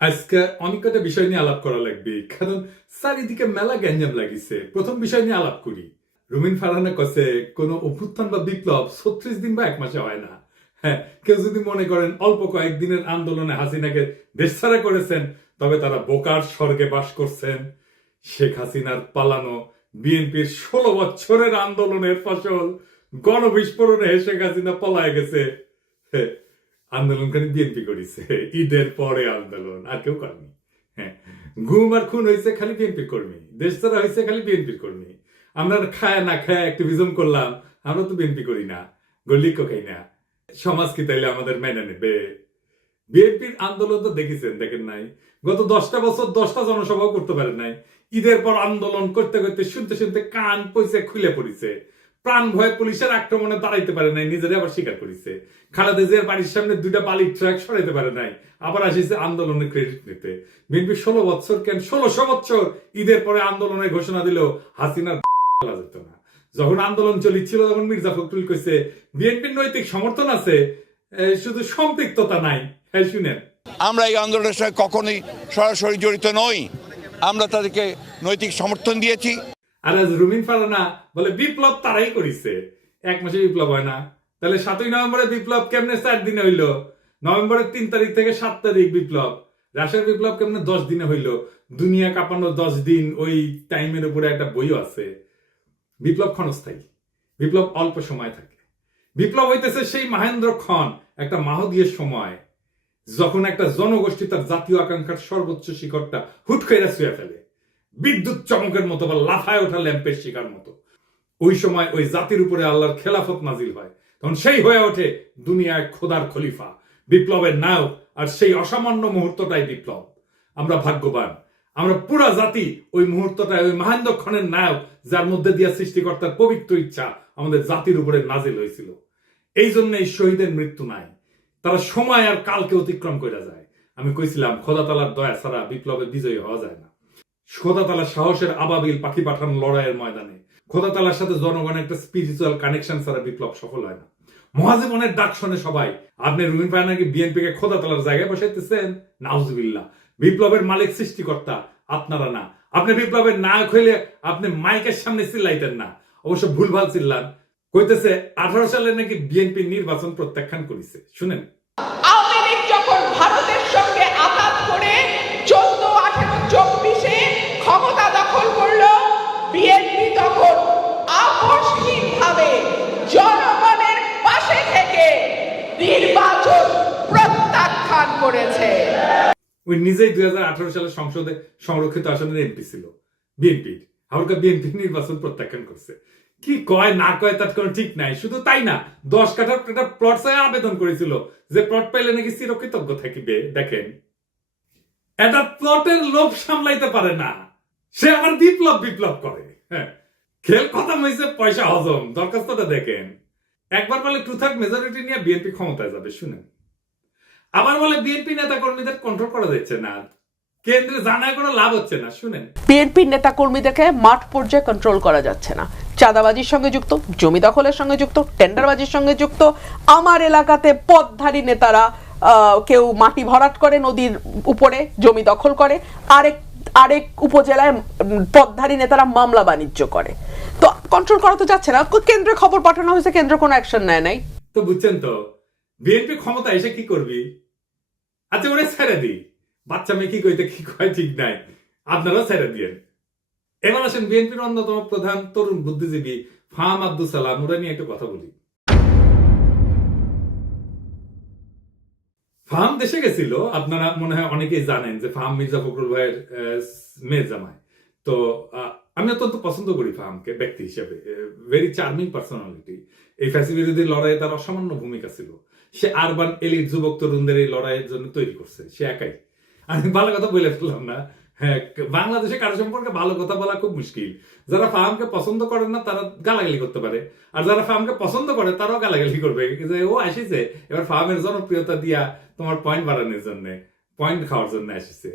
আজকে অনেক কটা বিষয় নিয়ে আলাপ করা লাগবে, কারণ চারিদিকে মেলা গ্যাঞ্জাম লাগিছে। প্রথম বিষয় নিয়ে আলাপ করি। রুমিন ফারহানা কছে কোন অভ্যুত্থান বা বিপ্লব 36 দিন বা এক মাসে হয় না। হ্যাঁ, কেউ যদি মনে করেন অল্প কয়েকদিনের আন্দোলনে হাসিনাকে দেশছাড়া করেছেন, তবে তারা বোকার স্বর্গে বাস করছেন। শেখ হাসিনার পালানো বিএনপির 16 বছরের আন্দোলনের ফসল গণবিস্ফোরণে শেখ হাসিনা পলায় গেছে। হ্যাঁ, আন্দোলনকারী বিএনপি করেছে, ঈদের পরে আন্দোলন আর কেউ করেনি। হ্যাঁ, গুম আর খুন হয়েছে খালি বিএনপি কর্মী, দেশ ছাড়া হয়েছে খালি বিএনপির কর্মী। আমরা খায় না খায় অ্যাক্টিভিজম করলাম, আমরা তো বিএনপি করি না, গল্লিকও খাই না। সমাজ কি তাইলে আমাদের মেনে নেবে? বিএনপির আন্দোলন তো দেখেছেন, দেখেন নাই? গত 10টা বছর 10টা জনসভাও করতে পারে নাই। ঈদের পর আন্দোলন করতে করতে শুনতে শুনতে কান পয়সা খুলে পড়েছে। প্রাণ ভয়ে পুলিশের আক্রমণে দাঁড়াইতে পারে নাই, নিজেরা আবার স্বীকার করেছে। খালেদা জিয়ার বাড়ির সামনে 2টা বালির ট্রাক সরাইতে পারে নাই, আবার আসিছে আন্দোলনের ক্রেডিট নিতে। বিএনপি 16 বছর কেন 1600 বছর ঈদের পরে আন্দোলনের ঘোষণা দিল, হাসিনার বলা যেত না। যখন আন্দোলন চলিছিল তখন মির্জা ফখরুল কইছে বিএনপির নৈতিক সমর্থন আছে, শুধু সম্পৃক্ততা নাই। হ্যাঁ, শুনেন, আমরা এই আন্দোলনের সঙ্গে কখনোই সরাসরি জড়িত নই, আমরা তাদেরকে নৈতিক সমর্থন দিয়েছি। আর আজ রুমিন ফারহানা বলে বিপ্লব তারাই করেছে, এক মাসে বিপ্লব হয় না। তাহলে 7ই নভেম্বরে বিপ্লব কেমনে 4 দিনে হইল? নভেম্বরের 3 তারিখ থেকে 7 তারিখ বিপ্লব। রাশিয়ার বিপ্লব কেমনে 10 দিনে হইল? দুনিয়া কাঁপানো 10 দিন, ওই টাইমের উপরে একটা বইও আছে। বিপ্লব ক্ষণস্থায়ী, বিপ্লব অল্প সময় থাকে। বিপ্লব হইতেছে সেই মহেন্দ্র ক্ষণ, একটা মাহদীয় সময়, যখন একটা জনগোষ্ঠী তার জাতীয় আকাঙ্ক্ষার সর্বোচ্চ শিখরটা হুট করে ছুঁয়ে ফেলে, বিদ্যুৎ চমকের মতো বা লাফায় ওঠা ল্যাম্পের শিকার মতো। ওই সময় ওই জাতির উপরে আল্লাহর খেলাফত নাজিল হয়, তখন সেই হয়ে ওঠে দুনিয়ায় খোদার খলিফা, বিপ্লবের নায়ক। আর সেই অসামান্য মুহূর্তটাই বিপ্লব। আমরা ভাগ্যবান, আমরা পুরা জাতি ওই মুহূর্তটায়, ওই মহেন্দ্রক্ষণের নায়ক, যার মধ্যে দিয়ে সৃষ্টিকর্তার পবিত্র ইচ্ছা আমাদের জাতির উপরে নাজিল হয়েছিল। এই জন্য এই শহীদের মৃত্যু নাই, তারা সময় আর কালকে অতিক্রম করে যায়। আমি কইছিলাম খোদা তালার দয়া ছাড়া বিপ্লবে বিজয়ী হওয়া যায় না। খোদা তালার সাহসের আবাবিল পাখি পাঠানো লড়াইয়ের ময়দানে খোদা তালার সাথে জনগণের একটা স্পিরিচুয়াল কানেকশন ছাড়া বিপ্লব সফল হয় না। মহাজীবনের ডাক শোনে সবাই। আপনি রুমিন ফারহানাকে বিএনপি কে খোদা তালার জায়গায় বসাইতেছেন? নাউজুবিল্লাহ। বিপ্লবের মালিক সৃষ্টিকর্তা, আপনারা না। আপনি বিপ্লবের নায়ক হইলে আপনি মাইকের সামনে চিল্লাইতেন না, অবশ্য ভুলভাল চিল্লান। কইতেছে 18 সালে নাকি বিএনপি নির্বাচন প্রত্যাখ্যান করেছে। শুনেন, আওয়ামী লীগ যখন ভারতের সঙ্গে আঘাত করে 14, 18, 24-এ ক্ষমতা দখল করলো, বিএনপি তখন আকস্মিকভাবে জনগণের পাশে থেকে নির্বাচন প্রত্যাখ্যান করেছে। ওই নিজেই 2018 সালে সংসদে সংরক্ষিত আসনের এমপি ছিল বিএনপির, আবার বিএনপি নির্বাচন প্রত্যাখ্যান করছে। কি কয় না কয় তার কোনো ঠিক নাই। শুধু তাই না, 10 কাঠার একটা প্লট চাই আবেদন করেছিল, যে প্লট পাইলে নাকি চিরকৃতজ্ঞ থাকিবে। দেখেন, এটা প্লটের লোভ সামলাইতে পারে না, সে আবার বিপ্লব বিপ্লব করে। হ্যাঁ, খেল খতম হয়েছে, পয়সা হজম। দরখাস্তটা দেখেন, একবার বলে 2/3 মেজরিটি নিয়ে বিএনপি ক্ষমতায় যাবে। শুনেন, আবার বলে বিএনপি নেতা কর্মীদের কন্ট্রোল করা যাচ্ছে না, কেন্দ্রে জানায় কোনো লাভ হচ্ছে না। শুনেন, বিএনপির নেতা কর্মীদেরকে মাঠ পর্যায়ে কন্ট্রোল করা যাচ্ছে না, চাঁদাবাজির সঙ্গে যুক্ত, জমি দখলের সঙ্গে যুক্ত, টেন্ডারবাজির সঙ্গে যুক্ত। আমার এলাকাতে পদধারী নেতারা কেউ মাটি ভরাট করে নদীর উপরে, জমি দখল করে, আরেক উপজেলায় পদধারী নেতারা মামলা বাণিজ্য করে। তো কন্ট্রোল করা তো যাচ্ছে না। কেন্দ্রে খবর পাঠানো হয়েছে, কেন্দ্র কোনো অ্যাকশন নেয় নাই। তো বুঝছেন তো, বিএনপি ক্ষমতা এসে কি করবি? আচ্ছা, ওরে ছেড়ে দি, বাচ্চা মেয়ে কি কইতে কি কয় ঠিক নাই, আপনারাও ছেড়ে দিয়েন। এবার আসেন বিএনপির অন্যতম প্রধান তরুণ বুদ্ধিজীবী ফাহাম আব্দুল সালাম, ওরা নিয়ে একটু কথা বলি। ফাহাম দেশে গেছিল, আপনারা মনে হয় অনেকেই জানেন যে ফাহাম মির্জা ফখরুল ভাইয়ের মেয়ে জামাই। তো আমি অত্যন্ত পছন্দ করি ফাহামকে ব্যক্তি হিসেবে, ভেরি চার্মিং পার্সোনালিটি। এই ফ্যাসি বিরোধী লড়াইয়ে তার অসামান্য ভূমিকা ছিল। সে আরবান এলিট যুবক তরুণদের এই লড়াইয়ের জন্য তৈরি করছে, সে একাই। আমি ভালো কথা বলে ফেললাম না। হ্যাঁ, বাংলাদেশে কারো সম্পর্কে ভালো কথা বলা খুব মুশকিল। যারা ফাহামকে পছন্দ করে না তারা গালাগালি করতে পারে, আর যারা ফাহামকে পছন্দ করে তারাও গালাগালি করবে যে ও আসিছে এবার ফাহামের জনপ্রিয়তা দিয়া তোমার পয়েন্ট বাড়ানোর জন্য, পয়েন্ট খাওয়ার জন্য আসিছে।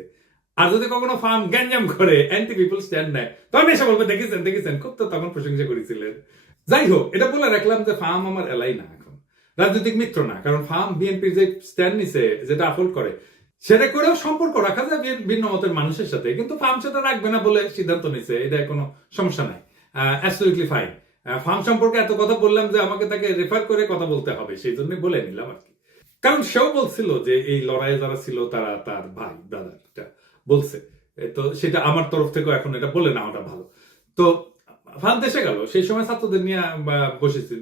আর যদি কখনো ফাহাম গ্যাঞ্জাম করে, অ্যান্টি পিপল স্ট্যান্ড নেয়, তখন এসে বলবে দেখেছেন দেখেছেন, খুব তো তখন প্রশংসা করেছিলেন। যাই হোক, এটা বলে রাখলাম যে ফাহাম আমার এলাই না, এখন রাজনৈতিক মিত্র না। কারণ ফাহাম বিএনপির যে স্ট্যান্ড নিছে, যেটা আপলোড করে, সেটা করেও সম্পর্ক রাখা যায় ভিন্ন মতের মানুষের সাথে, কিন্তু ফার্ম সেটা রাখবে না বলে সিদ্ধান্ত নিছে, এটা কোনো সমস্যা নাই, অ্যাবসলিউটলি ফাইন। ফার্ম সম্পর্কে এত কথা বললাম যে আমাকে তাকে রেফার করে কথা বলতে হবে, সেই জন্য বলে নিলাম আর কি। কারণ সেও বলছিল যে এই লড়াইয়ে যারা ছিল তারা তার ভাই দাদা বলছে, তো সেটা আমার তরফ থেকেও এখন এটা বলে নেওয়াটা ভালো। তো ফার্ম দেশে গেল, সেই সময় ছাত্রদের নিয়ে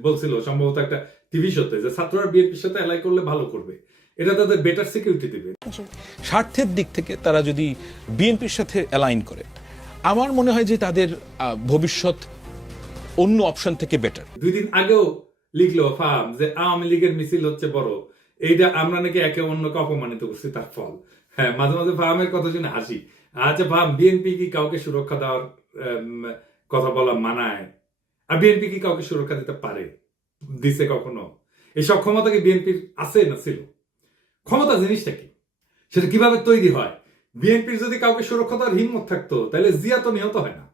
বলছিল সম্ভবত একটা টিভি শোতে যে ছাত্ররা বিএনপির সাথে এলাই করলে ভালো করবে, এটা তাদের বেটার সিকিউরিটি দিবে। স্বার্থের দিক থেকে তারা যদি বিএনপির সাথে অ্যালাইন করে, আমার মনে হয় যে তাদের ভবিষ্যৎ অন্য অপশন থেকে বেটার। 2 দিন আগেও লিখলো ফার্ম যে আওয়ামী লীগের মিছিল হচ্ছে বড়, এইটা আমরা নাকি একে অন্যকে অপমানিত করছি তার ফল। হ্যাঁ, মাঝে মাঝে ফার্মের কথা শুনে হাসি। আচ্ছা ফার্ম, বিএনপি কি কাউকে সুরক্ষা দেওয়ার কথা বলা মানায়? আর বিএনপি কি কাউকে সুরক্ষা দিতে পারে? দিছে কখনো? এইসব ক্ষমতা কি বিএনপির আছে না ছিল? ক্ষমতা জিনিসটা কি, সেটা কিভাবে তৈরি হয়? বিএনপির যদি কাউকে সুরক্ষা দেওয়ার হিম্মত থাকতো তাহলে জিয়া তো নিহত হয় না,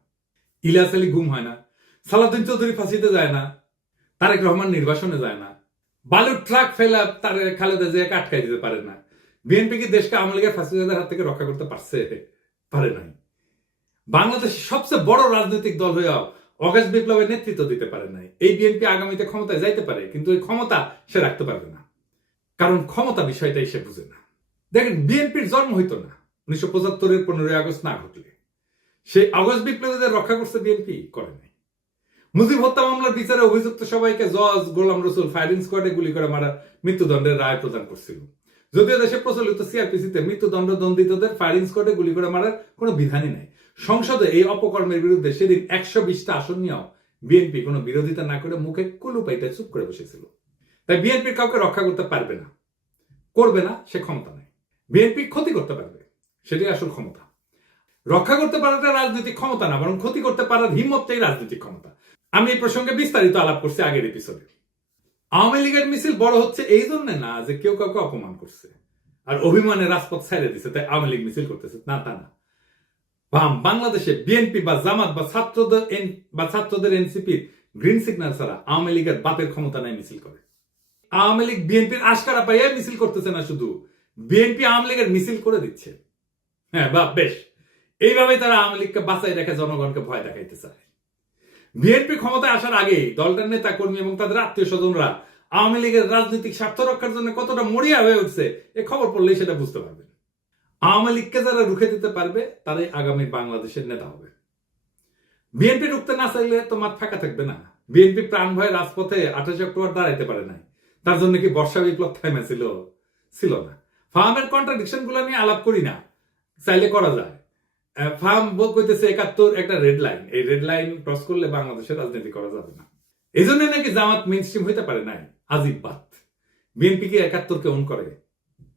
ইলিয়াস আলী গুম হয় না, সালাউদ্দিন চৌধুরী ফাঁসিতে যায় না, তারেক রহমান নির্বাসনে যায় না, বালুর ট্রাক ফেলা তার খালেদা জিয়াকে আটকাই দিতে পারে না। বিএনপি কি দেশকে আওয়ামী লীগের ফাঁসিবাদের হাত থেকে রক্ষা করতে পারছে? পারে নাই। বাংলাদেশের সবচেয়ে বড় রাজনৈতিক দল হয়েও অগাস্ট বিপ্লবের নেতৃত্ব দিতে পারে নাই। এই বিএনপি আগামীতে ক্ষমতায় যাইতে পারে, কিন্তু এই ক্ষমতা সে রাখতে পারবে না, কারণ ক্ষমতা বিষয়টাই সে বুঝে না। দেখেন, বিএনপির জন্ম হইতো না 1975-এর 15ই আগস্ট না ঘটলে। সেই আগস্ট বিপ্লবীদের রক্ষা করছে বিএনপি? করে নাই। মুজিব হত্যা মামলার বিচারে অভিযুক্ত সবাইকে জজ গোলাম রসুল ফায়ারিং স্কোয়াডে গুলি করে মারা মৃত্যুদণ্ডের রায় প্রদান করছিল। যদিও দেশে প্রচলিত সিআরপিসিতে মৃত্যুদণ্ড দণ্ডিতদের ফায়ারিং স্কোয়াডে গুলি করে মারার কোনো বিধানই নাই। সংসদে এই অপকর্মের বিরুদ্ধে সেদিন 120টা আসন নিয়েও বিএনপি কোনো বিরোধিতা না করে মুখে কুলু পাইতে চুপ করে বসেছিল। তাই বিএনপির কাউকে রক্ষা করতে পারবে না, করবে না, সে ক্ষমতা নেই। বিএনপি ক্ষতি করতে পারবে, সেটাই আসল ক্ষমতা। রক্ষা করতে পারাটা রাজনৈতিক ক্ষমতা না, বরং ক্ষতি করতে পারার হিম্মতটাই রাজনৈতিক ক্ষমতা। আমি এই প্রসঙ্গে বিস্তারিত আলাপ করছি আগের এপিসোডে। আওয়ামী লীগের মিছিল বড় হচ্ছে এই জন্য না যে কেউ কাউকে অপমান করছে আর অভিমানে রাজপথ ছেড়ে দিছে তাই আওয়ামী লীগ মিছিল করতেছে, না তা না। বাংলাদেশে বিএনপি বা জামাত বা ছাত্রদের এনসিপির গ্রিন সিগন্যাল ছাড়া আওয়ামী লীগের বাপের ক্ষমতা নাই মিছিল করে। আওয়ামী লীগ বিএনপির আশকারা পাইয়া মিছিল করতেছে না, শুধু বিএনপি আওয়ামী লীগের মিছিল করে দিচ্ছে। হ্যাঁ বা বেশ, এইভাবেই তারা আওয়ামী লীগকে বাঁচাই রেখে জনগণকে ভয় দেখাইতে চায়। বিএনপি ক্ষমতায় আসার আগেই দলটার নেতা কর্মী এবং তাদের আত্মীয় স্বজনরা আওয়ামী লীগের রাজনৈতিক স্বার্থ রক্ষার জন্য কতটা মরিয়া হয়ে উঠছে এ খবর পড়লেই সেটা বুঝতে পারবেন। আওয়ামী লীগকে যারা রুখে দিতে পারবে তারাই আগামী বাংলাদেশের নেতা হবে। বিএনপি রুখতে না চাইলে তো মাঠ ফাঁকা থাকবে না। বিএনপি প্রাণ ভয়ে রাজপথে 28 অক্টোবর দাঁড়াইতে পারে নাই, তার জন্য কি বর্ষা বিপ্লব থামেছিল? ছিল না। ফার্মের কন্ট্রাডিকশন গুলো নিয়ে আলাপ করি না, চাইলে করা যায়। ফার্ম কইতেছে 71 একটা রেড লাইন, এই রেড লাইন ক্রস করলে বাংলাদেশের রাজনীতি করা যাবে না। এই জন্য নাকি জামাত মেইনস্ট্রিম হইতে পারে নাই। আজিব বাত। বিএনপি কি 71 কে ওন করে?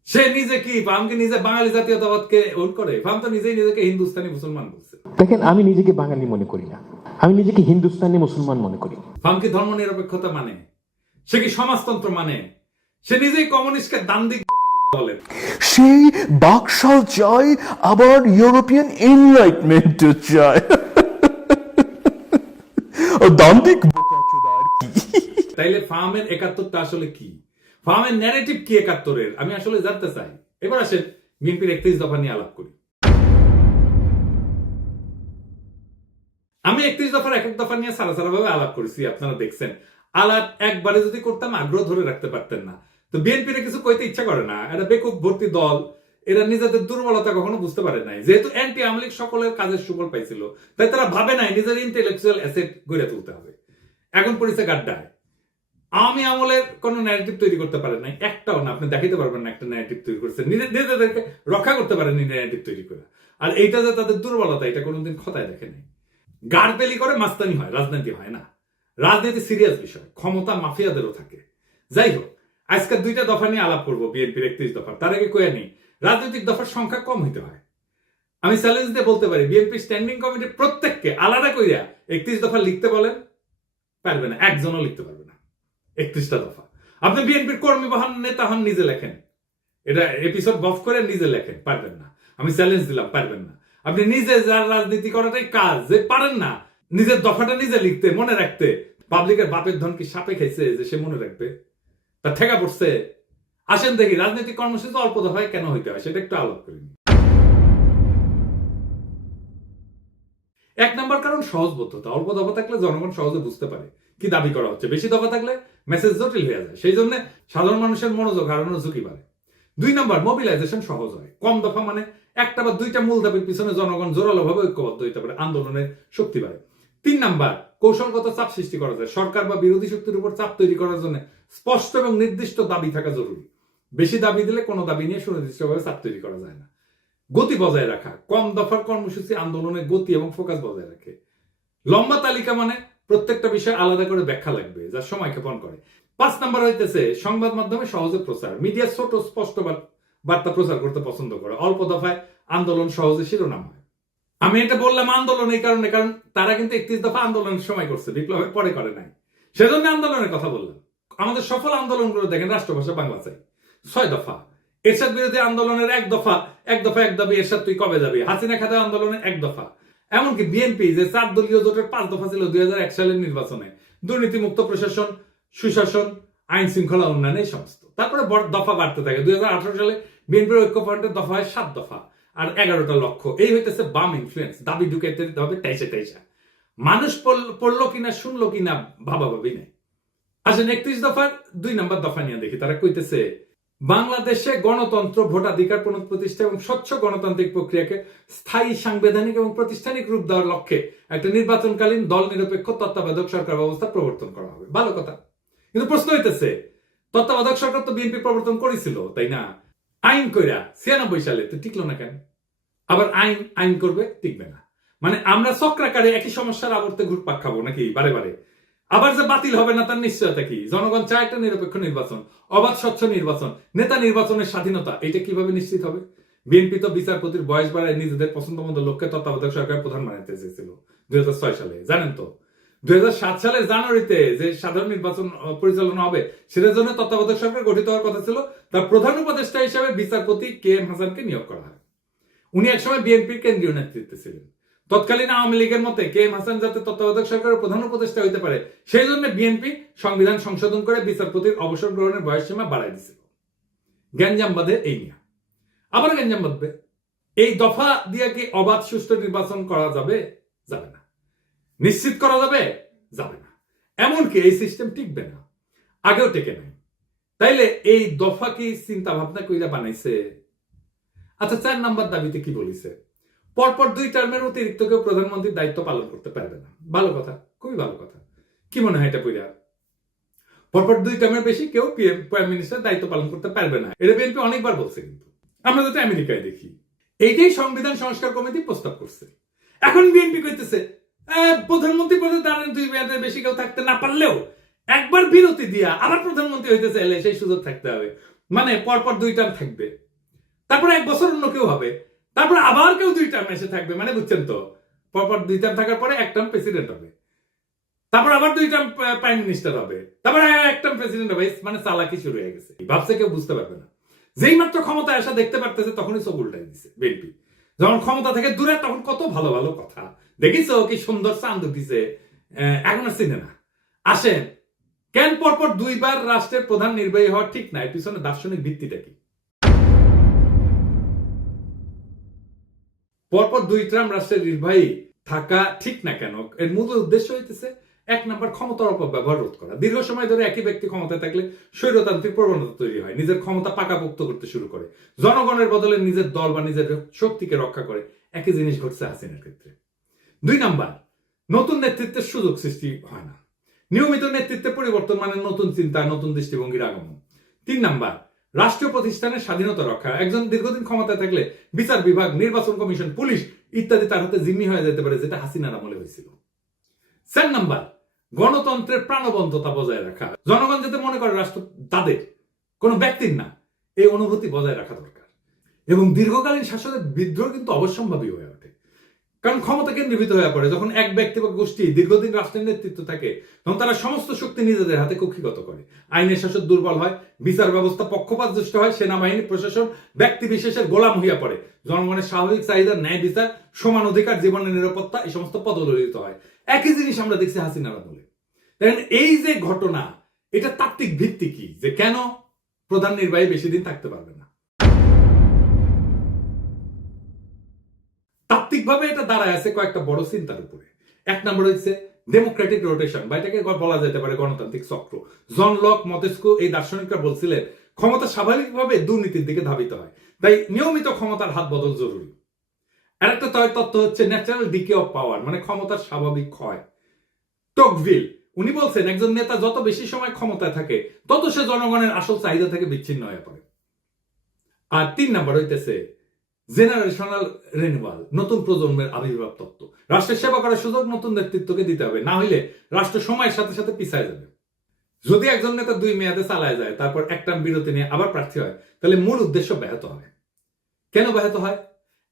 সে নিজে কি ফার্মকে নিজে বাঙালি জাতীয়তাবাদকে ওন করে? ফার্ম তো নিজেই নিজেকে হিন্দুস্তানি মুসলমান বলছে। দেখেন, আমি নিজেকে বাঙালি মনে করি না, আমি নিজেকে হিন্দুস্তানি মুসলমান মনে করি। ফার্ম কি ধর্ম নিরপেক্ষতা মানে? সে কি সমাজতন্ত্র মানে? সে নিজেই কমিউনিস্টকে দান্দিক বলে। সেই বাকশাল চাই, আবার ইউরোপিয়ান এনলাইটমেন্ট চাই। দান্তিক বোকাচোদা আর কি। তাইলে ফার্মের 71টা আসলে কি? ফার্মের ন্যারেটিভ কি 71-এর? আমি আসলে জানতে চাই। এবার আসেন বিএনপির 31 দফা নিয়ে আলাপ করি। আমি 31 দফার এক এক দফা নিয়ে সারা ভাবে আলাপ করেছি, আপনারা দেখছেন। আলাপ একবারে যদি করতাম আগ্রহ ধরে রাখতে পারতেন না। তো বিএনপির কিছু কইতে ইচ্ছা করে না, এটা বেকুব ভর্তি দল, এরা নিজেদের দুর্বলতা কখনো বুঝতে পারে নাই। যেহেতু অ্যান্টি আওয়ামী লীগ সকলের কাজের সুফল পাইছিল, তাই তারা ভাবে নাই নিজের ইন্টেলেকচুয়াল অ্যাসেট গড়ে তুলতে হবে। এখন পরিচয় গাড্ডায় আওয়ামী আমলের কোন ন্যারেটিভ তৈরি করতে পারেন নাই, একটাও না। আপনি দেখাইতে পারবেন না একটা ন্যারেটিভ তৈরি করেছে, নিজেদেরকে রক্ষা করতে পারেননি ন্যারেটিভ তৈরি করে। আর এইটা যে তাদের দুর্বলতা, এটা কোনোদিন খতায় দেখে নাই। গাড়পেলি করে মাস্তানি হয়, রাজনীতি হয় না। রাজনীতি সিরিয়াস বিষয়, ক্ষমতা মাফিয়াদেরও থাকে। যাই হোক, আজকে 2টা দফা নিয়ে আলাপ করবো বিএনপির 31 দফা। তার আগে কয়ে নেই, রাজনৈতিক দফার সংখ্যা কম হইতে হয়। আমি চ্যালেঞ্জ দিয়ে বলতে পারি, বিএনপি স্ট্যান্ডিং কমিটির প্রত্যেককে আলাদা কইরা 31 দফা লিখতে বলেন, পারবে না, একজনও লিখতে পারবে না 31টা দফা। আপনি বিএনপির কর্মী বা হন, নেতা হন, নিজে লেখেন, এটা এপিসোড বফ করে নিজে লেখেন, পারবেন না। আমি চ্যালেঞ্জ দিলাম, পারবেন না। আপনি নিজে যার রাজনীতি করাটাই কাজ, যে পারেন না নিজের দফাটা নিজে লিখতে, মনে রাখতে। পাবলিকের বাপের ধন কি সাপে খাইছে যে সে মনে রাখবে? তার ঠেকা পড়ছে? আসেন দেখি রাজনৈতিক কর্মসূচি অল্প দফায় কেন হইতে হয় সেটা একটু আলোক করি। এক নম্বর কারণ সহজবোধ্যতা। অল্প দফা থাকলে জনগণ সহজে বুঝতে পারে কি দাবি করা হচ্ছে, বেশি দফা থাকলে মেসেজ জটিল হয়ে যায়, সেই জন্য সাধারণ মানুষের মনোযোগ হারানোর ঝুঁকি বাড়ে। 2 নম্বর, মোবিলাইজেশন সহজ হয়। কম দফা মানে একটা বা দুইটা মূল দাবির পিছনে জনগণ জোরালো ভাবে ঐক্যবদ্ধ হইতে পারে, আন্দোলনের শক্তি বাড়ে। 3 নম্বর, কৌশলগত চাপ সৃষ্টি করা যায়। সরকার বা বিরোধী শক্তির উপর চাপ তৈরি করার জন্য স্পষ্ট এবং নির্দিষ্ট দাবি থাকা জরুরি। বেশি দাবি দিলে কোনো দাবি নিয়ে সুনির্দিষ্টভাবে চাপ তৈরি করা যায় না। গতি বজায় রাখা। কম দফার কর্মসূচি আন্দোলনের গতি এবং ফোকাস বজায় রাখে। লম্বা তালিকা মানে প্রত্যেকটা বিষয় আলাদা করে ব্যাখ্যা লাগবে, যা সময় ক্ষেপণ করে। 5 নম্বর হইতেছে সংবাদ মাধ্যমে সহজে প্রচার। মিডিয়া ছোট স্পষ্ট বার্তা প্রচার করতে পছন্দ করে। অল্প দফায় আন্দোলন সহজে শিরোনাম হয়। আমি এটা বললাম আন্দোলন এই কারণে, কারণ তারা কিন্তু 31 দফা আন্দোলনের সময় করছে, বিপ্লবের পরে করে নাই, সেজন্য আন্দোলনের কথা বললাম। আমাদের সফল আন্দোলনগুলো দেখেন, রাষ্ট্রভাষা বাংলা চাই 6 দফা। এরশাদ বিরোধী আন্দোলনের 1 দফা, এক দাবি এরশাদ তুই কবে যাবি। হাসিনা খাতা আন্দোলনের 1 দফা। এমনকি বিএনপি যে 4 দলীয় জোটের 5 দফা ছিল 2001 সালের নির্বাচনে, দুর্নীতিমুক্ত প্রশাসন, সুশাসন, আইন শৃঙ্খলা উন্নয়ন, এই সমস্ত। তারপরে দফা বাড়তে থাকে। 2018 সালে বিএনপির ঐক্যফ্রন্টের দফা হয় 7 দফা আর 11টা লক্ষ্য। এই হইতেছে বাম ইনফ্লুয়েন্স। দাবি ঢুকাইতে হবে টাইসা। মানুষ পড়লো কিনা শুনলো কিনা ভাবাভাবি নেই। আসেন 31 দফার 2 নম্বর দফা নিয়ে দেখি। তারা কইতেছে বাংলাদেশে গণতন্ত্র, ভোটাধিকার পুনঃপ্রতিষ্ঠা এবং স্বচ্ছ গণতান্ত্রিক প্রক্রিয়াকে স্থায়ী, সাংবিধানিক এবং প্রাতিষ্ঠানিক রূপ দেওয়ার লক্ষ্যে একটা নির্বাচনকালীন দল নিরপেক্ষ তত্ত্বাবধায়ক সরকার ব্যবস্থা প্রবর্তন করা হবে। ভালো কথা, কিন্তু প্রশ্ন হইতেছে তত্ত্বাবধায়ক সরকার তো বিএনপি প্রবর্তন করেছিল, তাই না? আইন কইরা 96 সালে তো টিকলো না কেন? আবার আইন করবে, টিকবে না। মানে আমরা চক্রাকারে একই সমস্যার আবর্তে ঘুরপাক খাবো নাকি বারে বারে? আবার যে বাতিল হবে না তার নিশ্চয়তা কি? জনগণ চায় একটা নিরপেক্ষ নির্বাচন, অবাধ স্বচ্ছ নির্বাচন, নেতা নির্বাচনের স্বাধীনতা। এটা কিভাবে নিশ্চিত হবে? বিএনপি তো বিচারপতির বয়স বাড়ায় নিজেদের পছন্দ মতো লোককে তত্ত্বাবধায়ক সরকার প্রধান বানাতে চেয়েছিল 2006 সালে, জানেন তো? 2007 সালের জানুয়ারিতে যে সাধারণ নির্বাচন পরিচালনা হবে সেটার জন্য তত্ত্বাবধায়ক সরকার গঠিত হওয়ার কথা ছিল। তার প্রধান উপদেষ্টা হিসাবে বিচারপতি KM হাসানকে নিয়োগ করা হয়। উনি একসময় বিএনপির কেন্দ্রীয় নেতৃত্বে ছিলেন। তৎকালীন আওয়ামী লীগের মতে KM হাসান যাতে তত্ত্বাবধায়ক সরকারের প্রধান উপদেষ্টা হইতে পারে, সেই জন্য বিএনপি সংবিধান সংশোধন করে বিচারপতির অবসর গ্রহণের বয়সসীমা বাড়াই দিছিল। গ্যাঞ্জাম বাঁধে এই নিয়ে, আবার গ্যাঞ্জাম বাঁধবে। এই দফা দিয়ে কি অবাধ সুষ্ঠু নির্বাচন করা যাবে? যাবে না। নিশ্চিত করা যাবে? যাবে না। এমনকি এই সিস্টেম টিকবে না, আগেও টেকে নাই। তাইলে এই দফা কি চিন্তা ভাবনা কইরা বানাইছে? আচ্ছা, 4 নম্বর দাবিতে কি বলিছে? পরপর 2 টার্মের অতিরিক্ত কেউ প্রধানমন্ত্রীর দায়িত্ব পালন করতে পারবে না। ভালো কথা, খুবই ভালো কথা। কি মনে হয় এটা পইরা? পরপর 2 টার্মের বেশি কেউ প্রাইম মিনিস্টার দায়িত্ব পালন করতে পারবে না। এটা বিএনপি অনেকবার বলছে, কিন্তু আমরা যাতে আমেরিকায় দেখি এইটাই সংবিধান সংস্কার কমিটি প্রস্তাব করছে। এখন বিএনপি কইতেছে প্রধানমন্ত্রী পদে দাঁড়ান 2 মেয়াদের বেশি কেউ থাকতে না পারলেও একবার বিরতি দিয়া আবার প্রধানমন্ত্রী হইতে চাইলে সেই সুযোগ থাকতে হবে। মানে পরপর 2 টার্ম থাকবে, তারপরে 1 বছর অন্য কেউ হবে, তারপর আবার কেউ 2 টার্ম এসে থাকবে। মানে বুঝছেন তো, পরপর 2 টার্ম থাকার পরে 1 টার্ম প্রেসিডেন্ট হবে, তারপর আবার 2 টার্ম প্রাইম মিনিস্টার হবে, তারপর 1 টার্ম প্রেসিডেন্ট হবে। মানে চালাকি শুরু হয়ে গেছে, ভাবছে কেউ বুঝতে পারবে না। যেই মাত্র ক্ষমতায় আসা দেখতে পারতেছে তখনই চোখ উল্টাই দিচ্ছে বিএনপি। যখন ক্ষমতা থেকে দূরে তখন কত ভালো ভালো কথা, দেখিছো কি সুন্দর চাঁদ দিছে, এখন আর চিনে না। আসেন, কেন পরপর 2 বার রাষ্ট্রের প্রধান নির্বাহী হওয়া ঠিক না? এর পিছনে দার্শনিক ভিত্তিটা কি? পরপর 2 টার্ম রাষ্ট্রের নির্বাহী থাকা ঠিক না কেন? এর মূল উদ্দেশ্য হইতেছে 1 নম্বর, ক্ষমতার অপব্যবহার রোধ করা। দীর্ঘ সময় ধরে একই ব্যক্তি ক্ষমতায় থাকলে স্বৈরতান্ত্রিক প্রবণতা তৈরি হয়, নিজের ক্ষমতা পাকাপোক্ত করতে শুরু করে, জনগণের বদলে নিজের দল বা নিজের শক্তিকে রক্ষা করে। একই জিনিস ঘটছে হাসিনার ক্ষেত্রে। 2 নম্বর, নতুন নেতৃত্বের সুযোগ সৃষ্টি হয় না। নিয়মিত নেতৃত্বে পরিবর্তন মানে নতুন চিন্তা, নতুন দৃষ্টিভঙ্গির আগমন। 3 নম্বর, রাষ্ট্রীয় প্রতিষ্ঠানের স্বাধীনতা রক্ষা। একজন দীর্ঘদিন ক্ষমতায় থাকলে বিচার বিভাগ, নির্বাচন কমিশন, পুলিশ ইত্যাদি তার হাতে জিম্মি হয়ে যেতে পারে, যেটা হাসিনার আমলে হয়েছিল। 4 নম্বর, গণতন্ত্রের প্রাণবন্ততা বজায় রাখা। জনগণ যাতে মনে করে রাষ্ট্র তাদের, কোনো ব্যক্তির না, এই অনুভূতি বজায় রাখা দরকার। এবং দীর্ঘকালীন শাসনের বিদ্রোহ কিন্তু অবশ্যম্ভাবী হয়ে ওঠে, কারণ ক্ষমতা কেন্দ্রীভূত হয়ে পড়ে। যখন এক ব্যক্তি বা গোষ্ঠী দীর্ঘদিন রাষ্ট্রের নেতৃত্ব থাকে তখন তারা সমস্ত শক্তি নিজেদের হাতে কক্ষিগত করে। আইনের শাসন দুর্বল হয়, বিচার ব্যবস্থা পক্ষপাতদুষ্ট হয়, সেনাবাহিনী প্রশাসন ব্যক্তি বিশেষের গোলাম হইয়া পড়ে, জনগণের স্বাভাবিক চাহিদা, ন্যায় বিচার, সমান অধিকার, জীবনের নিরাপত্তা এই সমস্ত পদদলিত হয়। একই জিনিস আমরা দেখছি হাসিনার আমলে। দেখেন, এই যে ঘটনা, এটা তাত্ত্বিক ভিত্তি কি, যে কেন প্রধান নির্বাহী বেশি দিন থাকতে পারবে না। তাত্ত্বিকভাবে এটা দাঁড়ায় আছে কয়েকটা বড় চিন্তার উপরে। এক নম্বর হচ্ছে ডেমোক্রেটিক রোটেশন, বা এটাকে বলা যেতে পারে গণতান্ত্রিক চক্র। জন লক, মন্তেস্কু এই দার্শনিকরা বলছিলেন ক্ষমতা স্বাভাবিকভাবে দুর্নীতির দিকে ধাবিত হয়, তাই নিয়মিত ক্ষমতার হাত বদল জরুরি। আরেকটা তত্ত্ব হচ্ছে ন্যাচারাল ডিকে অফ পাওয়ার, মানে ক্ষমতার স্বাভাবিক ক্ষয়। টকভিল উনি বলছেন একজন নেতা যত বেশি সময় ক্ষমতায় থাকে তত সে জনগণের আসল চাহিদা থেকে বিচ্ছিন্ন হয়ে পড়ে। আর 3 নম্বর হইতেছে জেনারেশনাল রিনিউয়াল, নতুন প্রজন্মের আবির্ভাব তত্ত্ব। রাষ্ট্রের সেবা করার সুযোগ নতুন নেতৃত্বকে দিতে হবে, না হইলে রাষ্ট্র সময়ের সাথে সাথে পিছায় যাবে। যদি একজন নেতা 2 মেয়াদে চালায় যায়, তারপর এক টার্ম বিরতি নিয়ে আবার প্রার্থী হয়, তাহলে মূল উদ্দেশ্য ব্যাহত হয়। কেন ব্যাহত হয়?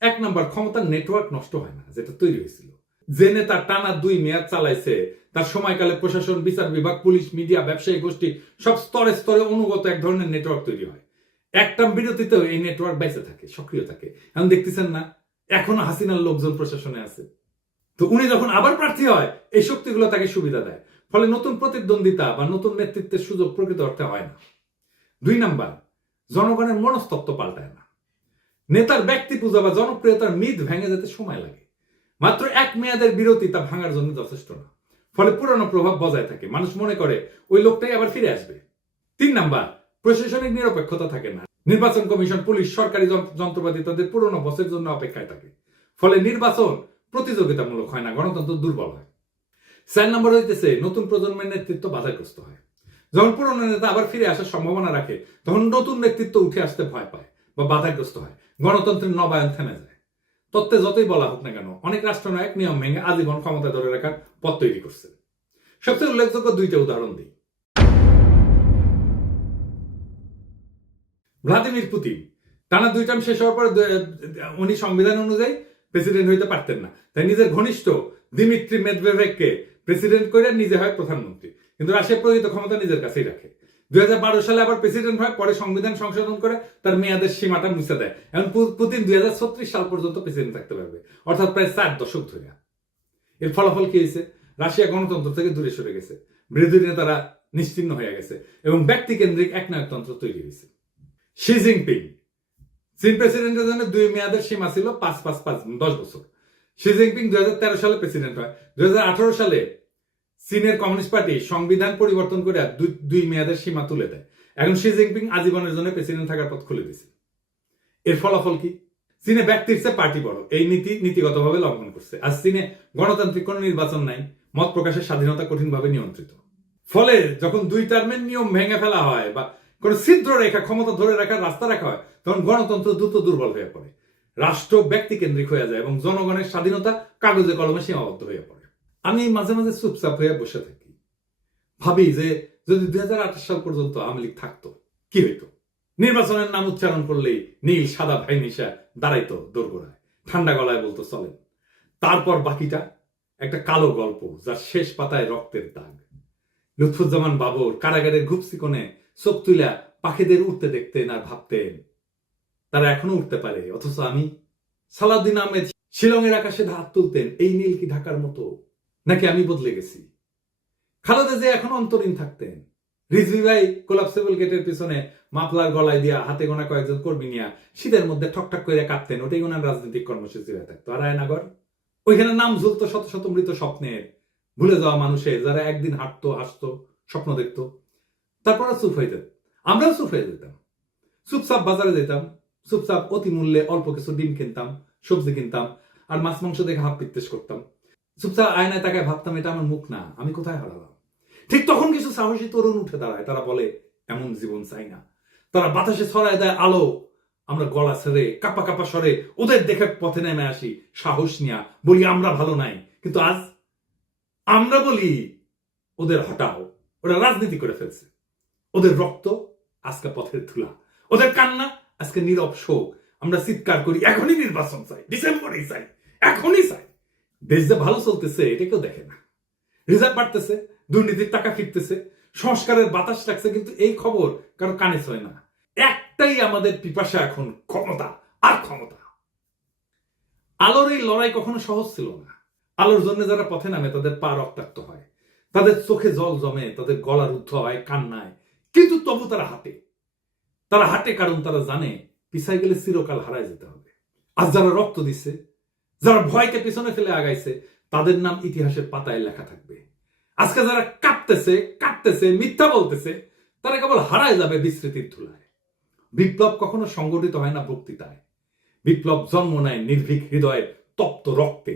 1 নম্বর, ক্ষমতার নেটওয়ার্ক নষ্ট হয় না, যেটা তৈরি হয়েছিল। যে নেতা টানা 2 মেয়াদ চালাইছে, তার সময়কালে প্রশাসন, বিচার বিভাগ, পুলিশ, মিডিয়া, ব্যবসায়ী গোষ্ঠী সব স্তরে স্তরে অনুগত এক ধরনের নেটওয়ার্ক তৈরি হয়। একটা বিরতিতেও এই নেটওয়ার্ক বেঁচে থাকে, সক্রিয় থাকে। এখন দেখতেছেন না, এখনো হাসিনার লোকজন প্রশাসনে আছে। তো উনি যখন আবার প্রার্থী হয়, এই শক্তিগুলো তাকে সুবিধা দেয়, ফলে নতুন প্রতিদ্বন্দ্বিতা বা নতুন নেতৃত্বের সুযোগ প্রকৃত অর্থে হয় না। 2 নাম্বার, জনগণের মনস্তত্ত্ব পাল্টায় না। নেতার ব্যক্তি পূজা বা জনপ্রিয়তার মিথ ভেঙে যেতে সময় লাগে। মাত্র 1 মেয়াদের বিরতি তা ভাঙার জন্য যথেষ্ট না, ফলে পুরনো প্রভাব বজায় থাকে। মানুষ মনে করে ওই লোকটাই আবার ফিরে আসবে। 3 নাম্বার, প্রশাসনিক নিরপেক্ষতা থাকে না। নির্বাচন কমিশন, পুলিশ, সরকারি যন্ত্রপাতি তাদের পুরনো বসের জন্য অপেক্ষায় থাকে, ফলে নির্বাচন প্রতিযোগিতামূলক হয় না, গণতন্ত্র দুর্বল হয়। 4 নম্বর হইতেছে নতুন প্রজন্মের নেতৃত্ব বাধাগ্রস্ত হয়। যখন পুরনো নেতা আবার ফিরে আসার সম্ভাবনা রাখে, তখন নতুন নেতৃত্ব উঠে আসতে ভয় পায় বা বাধাগ্রস্ত হয়, গণতন্ত্রের নবায়ন থেমে যায়। তত্ত্বে যতই বলা হোক না কেন, অনেক রাষ্ট্রনায়ক নিয়ম ভেঙে আজীবন ক্ষমতা ধরে রাখার পথ তৈরি করছে। সবচেয়ে উল্লেখযোগ্য 2টা উদাহরণ দিই। ভ্লাদিমির পুতিন টানা 2 টার্ম শেষ হওয়ার পর উনি সংবিধান অনুযায়ী প্রেসিডেন্ট হইতে পারতেন না, তাই নিজের ঘনিষ্ঠ দিমিত্রি মেদভেদেভকে প্রেসিডেন্ট করে নিজে হয় প্রধানমন্ত্রী, কিন্তু রাশিয়া প্রকৃত ক্ষমতা নিজের কাছেই রাখে। 2012 সালে আবার প্রেসিডেন্ট হয়, পরে সংবিধান সংশোধন করে তার মেয়াদের সীমাটা মুছে দেয়। এখন পুতিন 2036 সাল পর্যন্ত প্রেসিডেন্ট থাকতে পারবে, অর্থাৎ প্রায় 4 দশক ধরে। এর ফলাফল কি হয়েছে? রাশিয়া গণতন্ত্র থেকে দূরে সরে গেছে, বিরোধী নেতারা নিশ্চিহ্ন হয়ে গেছে এবং ব্যক্তিকেন্দ্রিক একনায়কতন্ত্র তৈরি হয়েছে। শি জিনপিং, চীন প্রেসিডেন্টের জন্য 2 মেয়াদের সীমা ছিল 5-5-5 10 বছর। শি জিনপিং 2013 সালে প্রেসিডেন্ট হয়। 2018 সালে চীনের কমিউনিস্ট পার্টি সংবিধান পরিবর্তন করে 2 মেয়াদের সীমা তুলে দেয়। এখন শি জিনপিং আজীবনের জন্য প্রেসিডেন্ট থাকার পথ খুলে দিয়েছে। এর ফলাফল কি? চীনে ব্যক্তির চেয়ে পার্টি বড়, এই নীতিগতভাবে লঙ্ঘন করছে। আজ চীনে গণতান্ত্রিক কোনো নির্বাচন নাই, মত প্রকাশের স্বাধীনতা কঠিনভাবে নিয়ন্ত্রিত। ফলে যখন 2 টার্মের নিয়ম ভেঙে ফেলা হয় বা কোন ছিদ্র রেখা ক্ষমতা ধরে রাখার রাস্তা রাখা হয়, তখন গণতন্ত্র দ্রুত দুর্বল হয়ে পড়ে, রাষ্ট্র ব্যক্তি কেন্দ্রিক হয়ে যায় এবং জনগণের স্বাধীনতা কাগজে কলমে সীমাবদ্ধ হয়ে পড়ে। আমি মাঝে মাঝে চুপচাপ হয়ে বসে থাকি, ভাবি যে যদি 2028 সাল পর্যন্ত আওয়ামী লীগ থাকতো কি হইতো? নির্বাচনের নাম উচ্চারণ করলেই নীল সাদা ভাই নিশা দাঁড়াইতো দোরগোড়ায়, ঠান্ডা গলায় বলতো চলেন। তারপর বাকিটা একটা কালো গল্প, যার শেষ পাতায় রক্তের দাগ। লুৎফুজ্জামান বাবর কারাগারের ঘুপসি কোণে চোখ তুলা পাখিদের উঠতে দেখতেন আর ভাবতেন তারা এখনো উঠতে পারে, অথচ আমি। সালাউদ্দিন আহমেদ শিলংয়ের আকাশে হাত তুলতেন, এই নীল কি ঢাকার মতো, নাকি আমি বদলে গেছি? খালেদা জিয়া এখনো অন্তরীণ থাকতেন। রিজভী ভাই কোলাপসেবল গেটের পিছনে মাফলার গলায় দিয়া হাতে গোনা কয়েকজন কর্মী নিয়া শীতের মধ্যে ঠকঠক করে কাঁপতেন, ওটাই ওনার রাজনৈতিক কর্মসূচি হয়ে থাকতো। আর আয়নাগর, ওইখানে নাম ঝুলতো শত শত মৃত স্বপ্নের, ভুলে যাওয়া মানুষের, যারা একদিন হাঁটতো, হাসতো, স্বপ্ন দেখতো, তারপরে চুপ হয়ে যেত। আমরাও চুপ হয়ে যেতাম, চুপচাপ বাজারে যেতাম, চুপচাপ অতি মূল্যে অল্প কিছু ডিম কিনতাম, সবজি কিনতাম, আর মাছ মাংস দেখে হাত পিত্তেশ করতাম। চুপচাপ আয়নায় তাকায় ভাবতাম এটা আমার মুখ না, আমি কোথায় হারালাম। ঠিক তখন কিছু সাহসী তরুণ উঠে দাঁড়ায়, তারা বলে এমন জীবন চাই না। তারা বাতাসে ছড়ায় দেয় আলো, আমরা গলা ছেড়ে কাপা কাপা স্বরে ওদের দেখে পথে নেমে আসি, সাহস নিয়া বলি আমরা ভালো নাই। কিন্তু আজ আমরা বলি ওদের হটাও, ওরা রাজনীতি করে ফেলছে। ওদের রক্ত আজকে পথের ধুলা, ওদের কান্না আজকে নীরব শোক। আমরা চিৎকার করি এখনই নির্বাচন চাই, ডিসেম্বরেই চাই, এখনই চাই। দেশ যে ভালো চলতেছে এটা কেউ দেখে না। রিজার্ভ বাড়তেছে, দুর্নীতির টাকা ফিরতেছে, সংস্কারের বাতাস লাগছে, কিন্তু এই খবর কারো কানে ছয় না। একটাই আমাদের পিপাসা এখন, ক্ষমতা আর ক্ষমতা। আলোর এই লড়াই কখনো সহজ ছিল না। আলোর জন্য যারা পথে নামে তাদের পা রক্তাক্ত হয়, তাদের চোখে জল জমে, তাদের গলা রুদ্ধ হয় কান্নায়, কিন্তু তবু তারা হাঁটে। তারা হাঁটে কারণ তারা জানে পিছাই গেলে চিরকাল হারায় যেতে হবে। আজ যারা রক্ত দিচ্ছে, যারা ভয়কে পিছনে ফেলে আগাইছে, তাদের নাম ইতিহাসের পাতায় লেখা থাকবে। আজকে যারা কাঁপতেছে, মিথ্যা বলতেছে, তারা কেবল হারায় যাবে বিস্মৃতির ধুলায়। বিপ্লব কখনো সংগঠিত হয় না বক্তৃতায়। বিপ্লব জন্ম নেয় নির্ভীক হৃদয়ের তপ্ত রক্তে।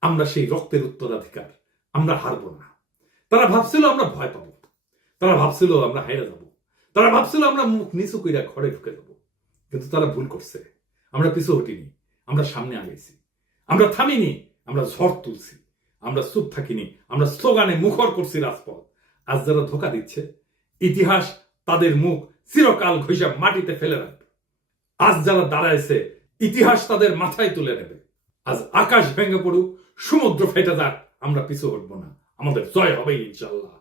আমরা সেই রক্তের উত্তরাধিকার, আমরা হারবো না। তারা ভাবছিল আমরা ভয় পাবো, তারা ভাবছিল আমরা হাইরা যাব, তারা ভাবছিল আমরা মুখ নিচু কইরা ঘরে ঢুকে যাব। কিন্তু তারা ভুল করছে। আমরা পিছু হটিনি, আমরা সামনে আগাইছি, আমরা থামিনি, আমরা ঝড় তুলছি, আমরা চুপ থাকিনি, আমরা স্লোগানে মুখর করছি রাজপথ। আজ যারা ধোকা দিচ্ছে, ইতিহাস তাদের মুখ চিরকাল ঘষে মাটিতে ফেলে রাখবে। আজ যারা দাঁড়াইছে, ইতিহাস তাদের মাথায় তুলে নেবে। আজ আকাশ ভেঙে পড়ুক, সমুদ্র ফেটে যাক, আমরা পিছু হটবো না। আমাদের জয় হবে ইনশাআল্লাহ।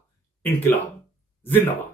ইনকিলাব জিন্দাবাদ।